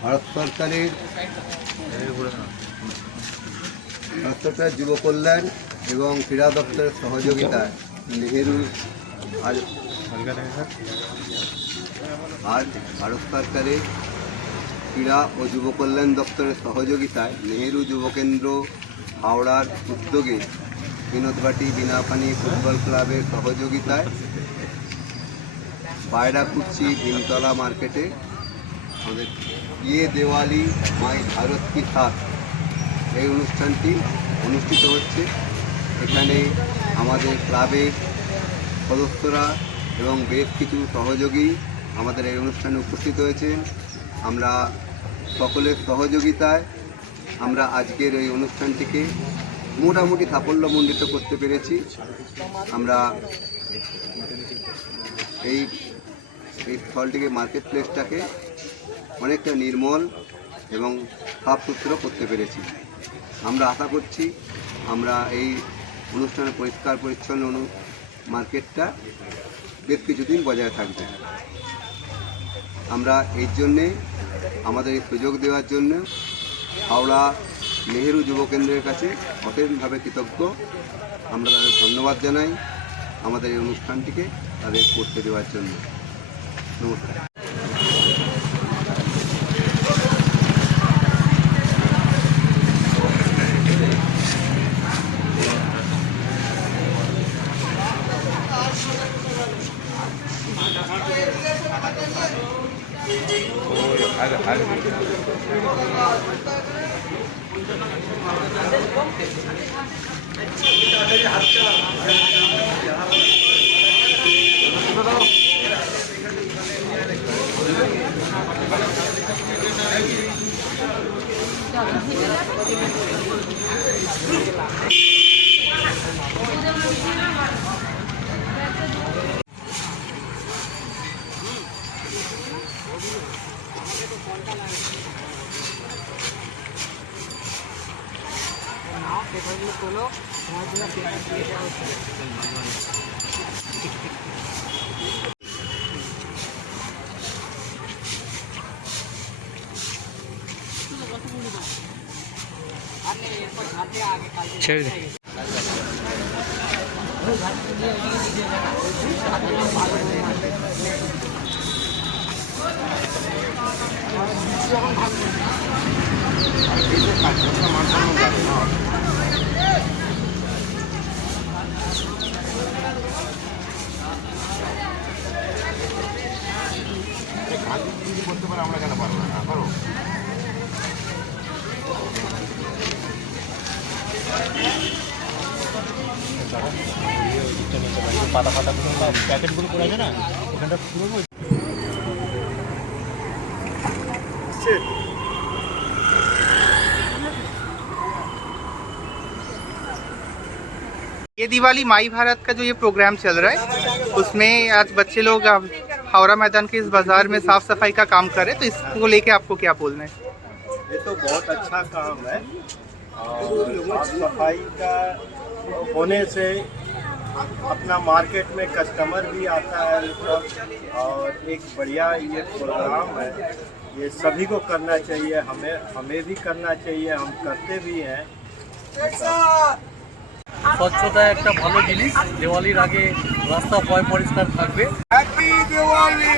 ভারত সরকারের যুব কল্যাণ এবং ক্রীড়া দপ্তরের সহযোগিতায় নেহেরু আজ ভারত সরকারের ক্রীড়া ও যুব কল্যাণ দপ্তরের সহযোগিতায় নেহেরু যুবকেন্দ্র হাওড়ার উদ্যোগে বিনোদবাটি বিনাপানি ফুটবল ক্লাবের সহযোগিতায় পায়রাকুচ্ছি ভীমতলা মার্কেটে আমাদের দিওয়ালি মাই ভারত কি সাথ এই অনুষ্ঠানটি অনুষ্ঠিত হচ্ছে। এখানে আমাদের ক্লাবের সদস্যরা এবং বেশ কিছু সহযোগী আমাদের এই অনুষ্ঠানে উপস্থিত হয়েছেন। আমরা সকলের সহযোগিতায় আমরা আজকের এই অনুষ্ঠানটিকে মোটামুটি সাফল্যমণ্ডিত করতে পেরেছি। আমরা এই স্থলটিকে মার্কেট প্লেসটাকে অনেকটা নির্মল এবং সাফ সুতরো করতে পেরেছি। আমরা আশা করছি আমরা এই অনুষ্ঠানে পরিষ্কার পরিচ্ছন্ন মার্কেটটা বেশ কিছুদিন বজায় থাকবে। আমরা এর জন্যে আমাদের এই সুযোগ দেওয়ার জন্য হাওড়া নেহেরু যুব কেন্দ্রের কাছে অসীমভাবে কৃতজ্ঞ। আমরা তাদের ধন্যবাদ জানাই আমাদের এই অনুষ্ঠানটিকে তাদের করতে দেওয়ার জন্য। নমস্কার। পেপারগুলো তোলো, তোমার জন্য পেপার দিয়ে দেওয়া হচ্ছে। ছেড়ে দে। করতে পারে, আমরা কেন পারবো না? করো। পাতা পাতাগুলো প্যাকেটগুলো করে আছে না, ওখানটা পুরো ये दिवाली माई भारत का जो ये प्रोग्राम चल रहा है उसमें आज बच्चे लोग हावड़ा मैदान के इस बाजार में साफ सफाई का काम कर रहे हैं, तो इसको लेके आपको क्या बोलना है? ये तो बहुत अच्छा काम है और साफ सफाई का होने से अपना मार्केट में कस्टमर भी आता है और एक बढ़िया ये प्रोग्राम है। ये सभी को करना चाहिए, हमें भी करना चाहिए, हम करते भी हैं। স্বচ্ছতা একটা ভালো জিনিস। দিওয়ালির আগে রাস্তা পরিষ্কার থাকবে। হ্যাপি দিওয়ালি।